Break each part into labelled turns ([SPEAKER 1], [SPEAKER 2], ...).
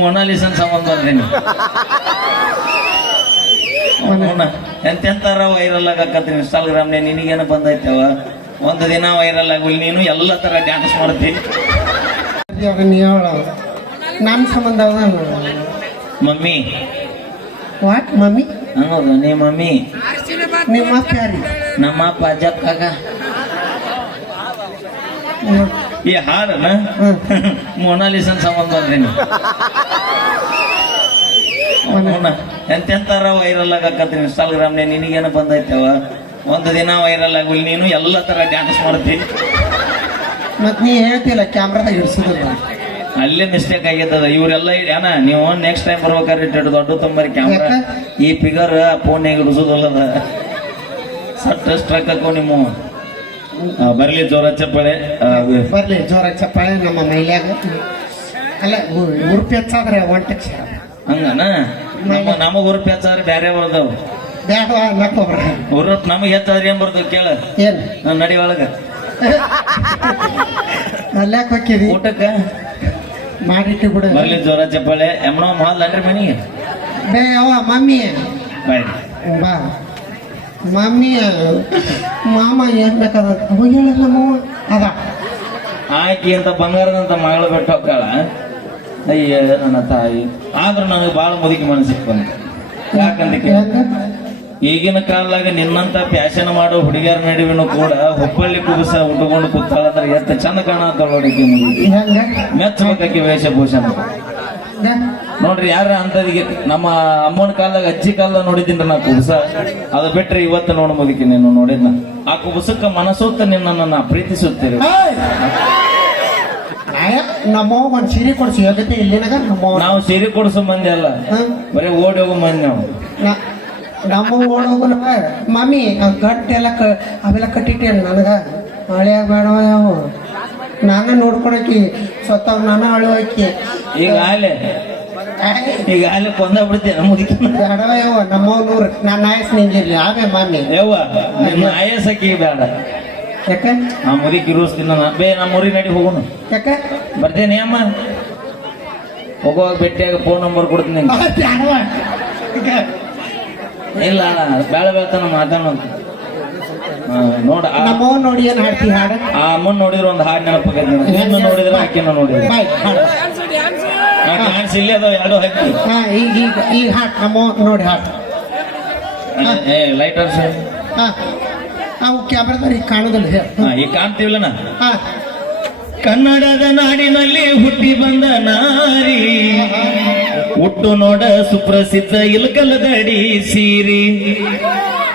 [SPEAKER 1] ಮೊನಾಲಿಸನ್ ಸಂಬಂಧ ಬಂದೇನಿ ಎಂತೆಂತಾರ ವೈರಲ್ ಆಗಕತ್ರಿ ಇನ್ಸ್ಟಾಗ್ರಾಮ್ನೇ ನಿನಗೇನು ಬಂದೈತವ? ಒಂದು ದಿನ ವೈರಲ್ ಆಗಲಿ ನೀನು ಎಲ್ಲ ತರ ಡ್ಯಾನ್ಸ್ ಮಾಡ್ತೀನಿ
[SPEAKER 2] ನಮ್ಮ ಸಂಬಂಧ
[SPEAKER 1] ಮಮ್ಮಿ.
[SPEAKER 2] What mummy?
[SPEAKER 1] ಅನ್ನೋದು ನೀ ಮಮ್ಮಿ.
[SPEAKER 2] ನಿಮ್ಮ ಅಪ್ಪ ಯಾರಿ?
[SPEAKER 1] ನಮ್ಮ ಅಪ್ಪ ಅಜ್ಜಪ್ಪಾಗ ಈ ಹಾಡನ ಮೊನಾಲಿಸನ್ ಸಂಬಂಧ ಬಂದೇನಿ ಎಂತೆಂತಾರ ವೈರಲ್ ಆಗಕತ್ರಿ ಇನ್ಸ್ಟಾಗ್ರಾಮ್ನೇ ನಿನಗೇನು ಬಂದೈತವ? ಒಂದು ದಿನ ವೈರಲ್ ಆಗಲಿ ನೀನು ಎಲ್ಲ ತರ ಡ್ಯಾನ್ಸ್ ಮಾಡ್ತಿ.
[SPEAKER 2] ಮತ್ ನೀ ಹೇಳ್ತಿಲ್ಲ ಕ್ಯಾಮ್ರಾದಾಗ ಇಡ್ಸುದಿಲ್ಲ.
[SPEAKER 1] ಅಲ್ಲೇ ಮಿಸ್ಟೇಕ್ ಆಗ್ಯದ ಇವರೆಲ್ಲ ಏನ ನೀವು ನೆಕ್ಸ್ಟ್ ಟೈಮ್ ಬರ್ಬೇಕಾದ್ರೆ ಇಟ್ಟು ದೊಡ್ಡ ತುಂಬರಿ ಕ್ಯಾಮ್ರಾ? ಈ ಫಿಗರ್ ಫೋನ್ಯಾಗ ಇಡಿಸೋದಲ್ಲದ. ಸಟ್ ಸ್ಟ್ರಕ್ ಹಾಕೋ ನಿಮ್ಮ ಬರ್ಲಿ ಜೋರ ಚಪ್ಪಳೆ.
[SPEAKER 2] ಬರಲಿ ಜೋರ ಚಪ್ಪಾಳೆ ನಮ್ಮ ಮೈಲ್ಯಾಗ. ಅಲ್ಲ ಉರುಪಿ ಹೆಚ್ಚಾದ್ರೆ ಒಂಟಕ್ಷ
[SPEAKER 1] ಹಂಗನಾ? ನಮ್ಮ ನಮಗ್ ಉರುಪಿ ಹೆಚ್ಚಾದ್ರೆ ಬ್ಯಾರೆ ಬರ್ದವ್ ಉರುಪ್ ನಮಗ್ ಹೆಚ್ಚಾದ್ರೆ ಏನ್ ಬರ್ತದ ಕೇಳ.
[SPEAKER 2] ಏನ್?
[SPEAKER 1] ನಡಿ ಒಳಗ.
[SPEAKER 2] ಹೋಕ್ಕಿದಿ?
[SPEAKER 1] ಊಟಕ್ಕ?
[SPEAKER 2] ಮಾಡಿಟ್ಟು ಬಿಡು.
[SPEAKER 1] ಬರ್ಲಿ ಜೋರ ಚಪ್ಪಳೆ. ಮಾಲ್ ಅಲ್ರಿ ಮನಿಗೆ?
[SPEAKER 2] ಬೇ ಅವ ಮಮ್ಮಿ.
[SPEAKER 1] ಬಾಯ್.
[SPEAKER 2] ಬಾ. ಮಮ್ಮಿ ಮಾಮ ಏನ್ ಬೇಕಾದ ಹೋಗಿ ಹೇಳ ನಮ್ಮವ್ವ ಅದ.
[SPEAKER 1] ಆಕಿ ಅಂತ ಬಂಗಾರದಂತ ಮಗಳು ಬಿಟ್ಟು ಹೋಗ್ತಾಳ. ಅಯ್ಯ ನನ್ನ ತಾಯಿ. ಆದ್ರೂ ನನಗೆ ಬಹಳ ಮುದುಕಿ ಮನಸ್ಸಿಗೆ ಬಂತು. ಯಾಕಂತ ಕೇಳ್- ಈಗಿನ ಕಾಲದಾಗ ನಿನ್ನಂತ ಫ್ಯಾಷನ್ ಮಾಡೋ ಹುಡುಗಿಯರ ನಡುವಿನೂ ಕೂಡ ಹುಬ್ಬಳ್ಳಿ ಕುಬಸ ಉಟ್ಕೊಂಡು ಕೂತಾಳಂದ್ರೆ ಎತ್ತ ಚಂದ ಕಾಣತ್ತ
[SPEAKER 2] ನೋಡಿ
[SPEAKER 1] ಮೆಚ್ಚಬೇಕಾಕಿ ವೇಷಭೂಷಣ? ನೋಡ್ರಿ ಯಾರ ಅಂತದಿಗೆ ನಮ್ಮ ಅಮ್ಮನ ಕಾಲದಾಗ ಅಜ್ಜಿ ಕಾಲದಾಗ ನೋಡಿದ್ದೀನಿ ನಾ ಕುಬಸ. ಅದ ಬಿಟ್ರೆ ಇವತ್ತು ನೋಡ ಮುದಕ್ಕೆ ನೀನು ನೋಡಿದ್ನ. ಆ ಕುಬಸಕ್ಕ ಮನಸೋತ್ತ ನಿನ್ನ ನಾ ಪ್ರೀತಿಸುತ್ತೇವೆ
[SPEAKER 2] ಏಯ್! ಆಯ, ನಮ್ಮವ್ವ ಒಂದ್ ಸೀರೆ ಕೊಡ್ಸಿ ಯೋಗ್ಯತೆ ಇಲ್ಲಿನಾಗ ನಮ್ಮವ್ವ?
[SPEAKER 1] ನಾವು ಸೀರೆ ಕೊಡ್ಸೋ ಮಂದಿ ಅಲ್ಲ. ಬರೀ ಓಡಿ ಹೋಗೋ ಮಂದಿ ನಾವು.
[SPEAKER 2] ನಮ್ಮ ಓಡೋಗಲ್ಲ ಮಮ್ಮಿ ಆ ಗಂಟೆ ಎಲ್ಲ ಕ ಅವೆಲ್ಲ ಕಟ್ಟಿಟ್ಟೇನು ನನಗ? ಮಳೆ ಬೇಡವ ಯಾವ? ನಾನ ನೋಡ್ಕೊಳಕಿ ಸ್ವತಃ ನಾನ ಅಳುವಾಕಿ
[SPEAKER 1] ಈಗ ಆಲೆ ಈಗ ಅಲ್ಲಿ ಕೊಂದ ಬಿಡ್ತೇನೆ ಮುದುಕಿ
[SPEAKER 2] ಬೇಡವ ಯಾವ ನಮ್ಮವ್ ನೂರು ನಾನು ಆಯಸ್ ನಿಂಗಿರ್ಲಿ ಆಮೆ ಮಾನ್ಯ
[SPEAKER 1] ಯವ್ವ ನಿನ್ನ ಆಯಸಕ್ಕೆ ಬೇಡ.
[SPEAKER 2] ಯಾಕೆ?
[SPEAKER 1] ಆ ಮುದುಕಿ ರೂಸ್ತಿನ ಬೇ ನಮ್ಮ ಊರಿಗೆ ನಡಿ ಹೋಗೋಣ
[SPEAKER 2] ಯಾಕೆ?
[SPEAKER 1] ಬರ್ತೇನೆ ಅಮ್ಮ ಹೋಗುವಾಗ ಭೇಟಿಯಾಗ ಫೋನ್ ನಂಬರ್ ಕೊಡ್ತೀನಿ ಇಲ್ಲ ಬೇಡ ಬೇಳ್ತಾನ ಮಾತಾಡೋಂತ ನೋಡ
[SPEAKER 2] ನಮ್ಮವ್ ನೋಡಿ ಏನ್ ಹಾಡ್ತಿ ಹಾಡ?
[SPEAKER 1] ಆ ಅಮ್ಮನ್ ನೋಡಿದ್ರ ಒಂದು ಹಾಡು ನೆನಪಾಗೈತೆ ನಿನ್ನ ನೋಡಿದ್ರೆ ಆಕಿನ ನೋಡಿ
[SPEAKER 2] ಬಾಯ್ ಹಾಡು.
[SPEAKER 1] ಡ್ಯಾನ್ಸ್ ಇಲ್ಲೇ ಅದಾವ ಎರಡು ಹಾಕಿ.
[SPEAKER 2] ಹಾ ಈಗ ಈಗ ಈಗ ಹಾಡ್ ನಮ್ಮವ್ ನೋಡಿ ಹಾಡು.
[SPEAKER 1] ಏ ಲೈಟರ್ಸ್
[SPEAKER 2] ಹಾ ಅವು ಕ್ಯಾಮ್ರಾದವ್ರಿಗೆ ಈಗ ಹೇಳ.
[SPEAKER 1] ಹಾ ಈಗ ಕಾಣ್ತೀವಿಲ್ಲ ನಾ
[SPEAKER 2] ಹಾ.
[SPEAKER 1] ಕನ್ನಡದ ನಾಡಿನಲ್ಲಿ ಹುಟ್ಟಿ ಬಂದ ನಾರಿ. ಹುಟ್ಟು ನೋಡ ಸುಪ್ರಸಿದ್ಧ ಇಲ್ಕಲದಡಿ ಸೀರಿ.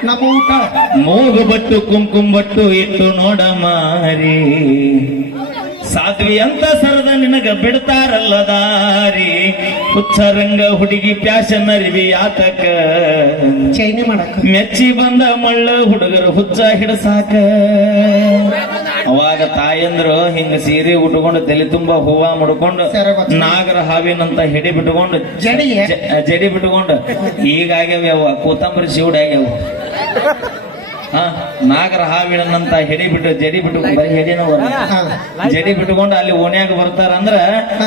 [SPEAKER 2] ನಮ್ಮ ಮೂಗುಬಟ್ಟು
[SPEAKER 1] ಮೂಗು ಬಟ್ಟು ಕುಂಕುಮ ಬಟ್ಟು ಇಟ್ಟು ನೋಡ ಮಾರಿ. ಸಾಧ್ವಿ ಅಂತ ಸರದ ನಿನಗ ಬಿಡ್ತಾರಲ್ಲ ದಾರಿ. ಹುಚ್ಚರಂಗ ಹುಡುಗಿ ಪ್ಯಾಶನ್ ಅರಿವಿ ಆತಕ
[SPEAKER 2] ಚೈನಿ ಮಾಡಕ
[SPEAKER 1] ಮೆಚ್ಚಿ ಬಂದ ಮಳ್ಳ ಹುಡುಗರು ಹುಚ್ಚ ಹಿಡಸಾಕ. ಅವಾಗ ತಾಯಂದ್ರು ಹಿಂಗ ಸೀರೆ ಉಟ್ಕೊಂಡು ತಲೆ ತುಂಬಾ ಹೂವ ಮುಡ್ಕೊಂಡು ನಾಗರ ಹಾವಿನಂತ ಹಿಡಿ ಬಿಟ್ಕೊಂಡು
[SPEAKER 2] ಜಡಿ?
[SPEAKER 1] ಜಡಿ ಬಿಟ್ಕೊಂಡು ಈಗಾಗ್ಯಾವ ಕೂತಂಬರಿ ಶಿವಡ್ ಆಗ್ಯಾವ ಹಾ? ನಾಗರ ಹಾವಿನಂತ ಹೆಡಿ ಬಿಟ್ಟು ಜಡಿ ಬಿಟ್ಟು ಬರೀ ಹೆಡಿನ. ಜಡಿ ಬಿಟ್ಟುಕೊಂಡು ಅಲ್ಲಿ ಓಣ್ಯಾಗ ಬರ್ತಾರ ಅಂದ್ರ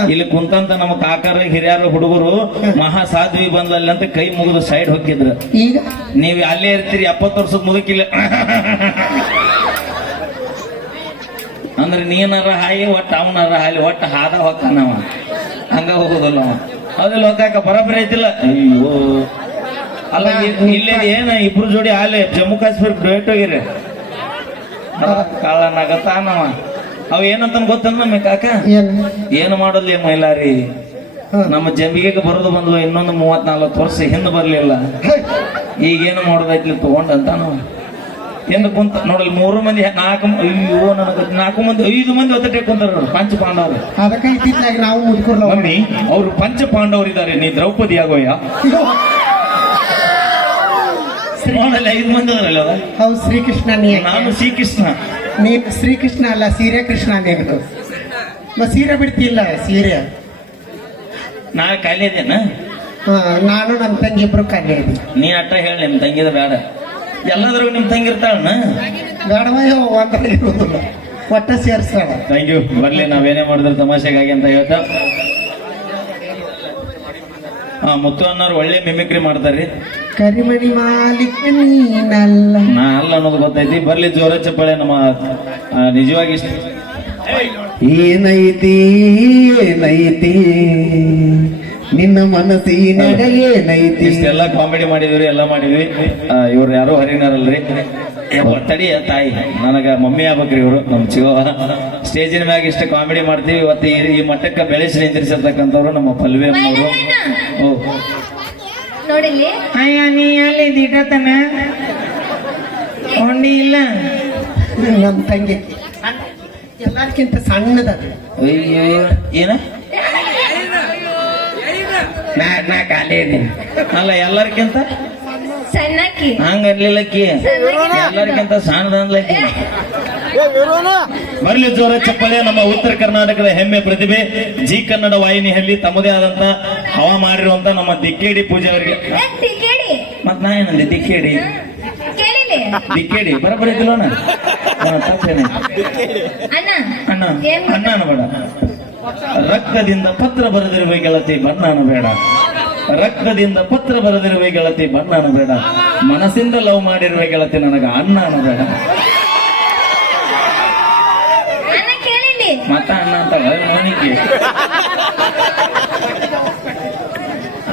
[SPEAKER 1] ಇಲ್ಲಿ ಕುಂತಂತ ನಮ್ಮ ಕಾಕರ ಹಿರಿಯರ ಹುಡುಗರು ಮಹಾ ಸಾಧ್ವಿ ಬಂದಲ್ಲಿ ಅಂತ ಕೈ ಮುಗಿದು ಸೈಡ್ ಹೋಗಿದ್ರು
[SPEAKER 2] ಈಗ?
[SPEAKER 1] ನೀವ್ ಅಲ್ಲೇ ಇರ್ತೀರಿ ಎಪ್ಪತ್ತು ವರ್ಷದ ಮುದುಕಿಲ್ಲ. ಅಂದ್ರೆ ನೀನಾರ ಹಾಯಿ ಒಟ್ಟು ಅವನಾರ ಹಾಲಿ ಒಟ್ಟು ಹಾದ ಹೊಕ್ಕಾನವ. ಹಂಗ ಹೋಗುದಲ್ಲ ಅವ. ಅದ್ರಲ್ಲಿ ಹೋಗಾಕ ಬರಬರಿ ಐತಿಲ್ಲ. ಅಯ್ಯೋ. ಅಲ್ಲ ಇಲ್ಲಿ. ಏನ ಇಬ್ರು ಜೋಡಿ ಆಲೆ ಜಮ್ಮು ಕಾಶ್ಮೀರ ಗ್ರೇಟ್ ಹೋಗಿರಿ. ಕಾಳ ನಗತಾನವ. ಅವ ಏನಂತ ಗೊತ್ತ ನಮ್ಮ ಕಾಕ?
[SPEAKER 2] ಏನ್?
[SPEAKER 1] ಏನು ಮಾಡೋದ್ಲಿ ಮೈಲಾರಿ? ನಮ್ಮ ಜಂಬಿಗೆ ಬರೋದು ಬಂದ್ಲು ಇನ್ನೊಂದು ಮೂವತ್ ನಲ್ವತ್ತು ವರ್ಷ ಹಿಂದೆ ಬರ್ಲಿಲ್ಲ. ಈಗೇನು ಮಾಡೋದೈತ್ಲಿ ತಗೊಂಡಂತ ನಾವು ಎಂದು ಕುಂತ ನೋಡಲ್ ಮೂರು ಮಂದಿ ನಾಲ್ಕು ಅಯ್ಯೋ ನನಗ ನಾಲ್ಕು ಮಂದಿ ಐದು ಮಂದಿ ಒತ್ತಟೆ ಕುಂತಾರ ನೋಡ್ರಿ ಪಂಚ ಪಾಂಡವರು.
[SPEAKER 2] ಅದಕ್ಕೆ ನಾವು
[SPEAKER 1] ಮಮ್ಮಿ ಅವರು ಪಂಚ ಇದಾರೆ ನೀ ದ್ರೌಪದಿ ಆಗೋಯ ನೋಡಲ್ಲ ಐದು ಮಂದಿ.
[SPEAKER 2] ಹೌದು ಶ್ರೀಕೃಷ್ಣ ನೀ?
[SPEAKER 1] ನಾನು ಶ್ರೀಕೃಷ್ಣ.
[SPEAKER 2] ನೀ ಶ್ರೀಕೃಷ್ಣ ಅಲ್ಲ ಸೀರೆ ಕೃಷ್ಣ ನೀನು ಮ ಸೀರೆ ಬಿಡ್ತಿಲ್ಲ ಸೀರೆ.
[SPEAKER 1] ನಾಳೆ ಖಾಲಿ ಇದೇನ
[SPEAKER 2] ನಾನು ನಮ್ಮ ತಂಗಿ ಇಬ್ರು ಖಾಲಿ ಇದ್ವಿ
[SPEAKER 1] ನೀ ಅಟ್ಟ ಹೇಳಿ ನಿಮ್ ತಂಗಿದ ಬೇಡ. ಎಲ್ಲಾದ್ರೂ ನಿಮ್ ತಂಗಿ ಇರ್ತಾಳನ
[SPEAKER 2] ಬೇಡವಯ್ಯೋ ಅಂತ ಇರೋದಿಲ್ಲ ಒಟ್ಟ ಸೇರಿಸ್ತಾಳ.
[SPEAKER 1] ಥ್ಯಾಂಕ್ ಯು ಬರ್ಲಿ ನಾವೇನೇ ಮಾಡಿದ್ರು ತಮಾಷೆಗಾಗಿ ಅಂತ ಹೇಳ್ತಾ. ಹಾ ಮುತ್ತು ಅನ್ನೋರು ಒಳ್ಳೆ ಮಿಮಿಕ್ರಿ ಮಾಡ್ತಾರ್ರಿ.
[SPEAKER 2] ಕರಿಮಣಿ ಮಾಲೀಕ ನೀನಲ್ಲ.
[SPEAKER 1] ನಾ ಅಲ್ಲ ಅನ್ನೋದು ಗೊತ್ತೈತಿ. ಬರ್ಲಿ ಜೋರ ಚಪ್ಪಳೆ ನಮ್ಮ ಆ, ನಿಜವಾಗಿ ಇಷ್ಟ.
[SPEAKER 3] ಏನೈತಿ ಏನೈತಿ? ನಿನ್ನ ಮನಸ್ಸಿನಡೆ ಏನೈತಿ?
[SPEAKER 1] ಇಷ್ಟೆಲ್ಲ ಕಾಮಿಡಿ ಮಾಡಿದ್ರಿ ಎಲ್ಲ ಮಾಡಿದ್ವಿ. ಇವ್ರು ಯಾರೋ ಹರಿನಾರಲ್ರಿ ತಡಿಯ ತಡಿ ತಾಯಿ. ನನಗ ಮಮ್ಮಿ ಆಗ್ಬೇಕ್ರಿ ಇವರು ನಮ್ ಚಿವ ಸ್ಟೇಜಿನ ಮ್ಯಾಗ ಇಷ್ಟ ಕಾಮಿಡಿ ಮಾಡ್ತೀವಿ. ಇವತ್ತು ಈ- ಈ ಮಟ್ಟಕ್ಕೆ ಬೆಳೆಸಿ ನಿಂತಿರ್ಸಿರ್ತಕ್ಕಂಥವ್ರು ನಮ್ಮ ಪಲ್ವಿ ಅವರು ಓ.
[SPEAKER 4] ನೋಡಿಲ್ಲಿ?
[SPEAKER 2] ಅಯ್ಯ ನೀ ಅಲ್ಲಿ ದಿಟತನ ಕೊಂಡಿ ಇಲ್ಲ. ನಮ್ಮ ತಂಗಿ. ಎಲ್ಲರಿಗಿಂತ ಸಣ್ಣದ.
[SPEAKER 1] ಅಯ್ಯೋ ಏನ?
[SPEAKER 2] ನಾ ನಾ ಖಾಲಿ ಇದೀನಿ
[SPEAKER 1] ಅಲ್ಲ ಎಲ್ಲರಿಗಿಂತ
[SPEAKER 4] ಸಣ್ಣಕ್ಕಿ.
[SPEAKER 1] ಹಂಗ ಅನ್ಲಿಲ್ಲಕ್ಕಿ ಎಲ್ಲರಿಗಿಂತ ಸಣ್ಣದ ಅನ್ಲಕ್ಕಿ ಬರ್ಲಿ ಜೋರ ಚಪ್ಪಳೆ ನಮ್ಮ ಉತ್ತರ ಕರ್ನಾಟಕದ ಹೆಮ್ಮೆ ಪ್ರತಿಭೆ. ಜಿ ಕನ್ನಡ ವಾಹಿನಿಯಲ್ಲಿ ತಮ್ಮದೇ ಆದಂತ ಹವಾ ಮಾಡಿರುವಂತ ನಮ್ಮ ದಿಕ್ಕೇಡಿ ಪೂಜೆ ಅವರಿಗೆ. ಮತ್ ನಾ ಏನಂದೆ ದಿಕ್ಕೇಡಿ? ದಿಕ್ಕೇಡಿ ಬರಬರ ಇದ್ದಿಲ್ಲೋಣ ತಪ್ಪೇನೆ.
[SPEAKER 4] ಅಣ್ಣ
[SPEAKER 1] ಅಣ್ಣ
[SPEAKER 4] ಏನ್
[SPEAKER 1] ಅಣ್ಣ ರಕ್ತದಿಂದ ಪತ್ರ ಬರೆದಿರುವ ಗೆಳತಿ ಬಣ್ಣ ಬೇಡ. ರಕ್ತದಿಂದ ಪತ್ರ ಬರೆದಿರುವ ಗೆಳತಿ ಬಣ್ಣ ಬೇಡ. ಮನಸ್ಸಿಂದ ಲವ್ ಮಾಡಿರುವ ಗೆಳತಿ ನನಗ ಅಣ್ಣ ಅನ್ನಬೇಡ
[SPEAKER 4] ಅಣ್ಣ
[SPEAKER 1] ಮತ್ತ ಅಣ್ಣ ಅಂತ ಮನಿಗೆ.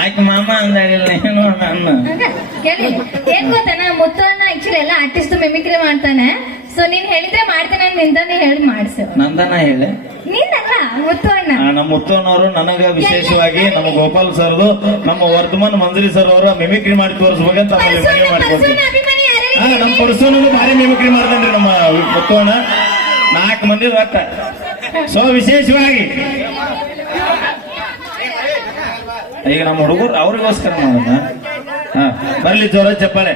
[SPEAKER 1] ಆಯ್ತು ಮಾಮ ಅಂದಾಗಿಲ್ಲ ಏನು ಅಣ್ಣ ಅಣ್ಣ
[SPEAKER 4] ಏನ್ ಗೊತ್ತಾನ ಮುತ್ತು ಅಣ್ಣ ಆಕ್ಚುಲಿ ಎಲ್ಲ ಆರ್ಟಿಸ್ಟ್ ಮಿಮಿಕ್ರಿ ಮಾಡ್ತಾನೆ. ಸೊ ನೀನ್ ಹೇಳಿದ್ರೆ ಮಾಡ್ತೇನೆ ನಿಂತಾನೆ ಹೇಳಿ ಮಾಡ್ಸು.
[SPEAKER 1] ನಂದನ ಹೇಳಿ.
[SPEAKER 4] ನೀನಲ್ಲ ಮುತ್ತು ಅಣ್ಣ
[SPEAKER 1] ನಮ್ಮ ನಮ್ಮ ಅಣ್ಣವರು ನನಗ ವಿಶೇಷವಾಗಿ ನಮ್ಮ ಗೋಪಾಲ್ ಸರ್ದು ನಮ್ಮ ವರ್ಧಮಾನ್ ಮಂಜರಿ ಸರ್ ಅವರ ಮಿಮಿಕ್ರಿ ಮಾಡಿ ತೋರಿಸ್ಬೇಕಂತ
[SPEAKER 4] ಮಿಮಿಕ್ರಿ
[SPEAKER 1] ಮಾಡ್ಕೊಡ್ತೀವಿ ನಮ್ಮ ಪುರುಷನೂ ಭಾರಿ ಮಿಮಿಕ್ರಿ ಮಾಡ್ತಾನ್ರಿ ನಮ್ಮ ಮುತ್ತೋಣ ನಾಲ್ಕು ಮಂದಿ ಒಟ್ಟ ಸೊ ವಿಶೇಷವಾಗಿ. ಈಗ ನಮ್ಮ ಹುಡುಗರು ಅವ್ರಿಗೋಸ್ಕರ ಮಾಡೋಣ ಹಾ ಬರ್ಲಿ ಜೋರ ಚಪ್ಪಾಳೆ.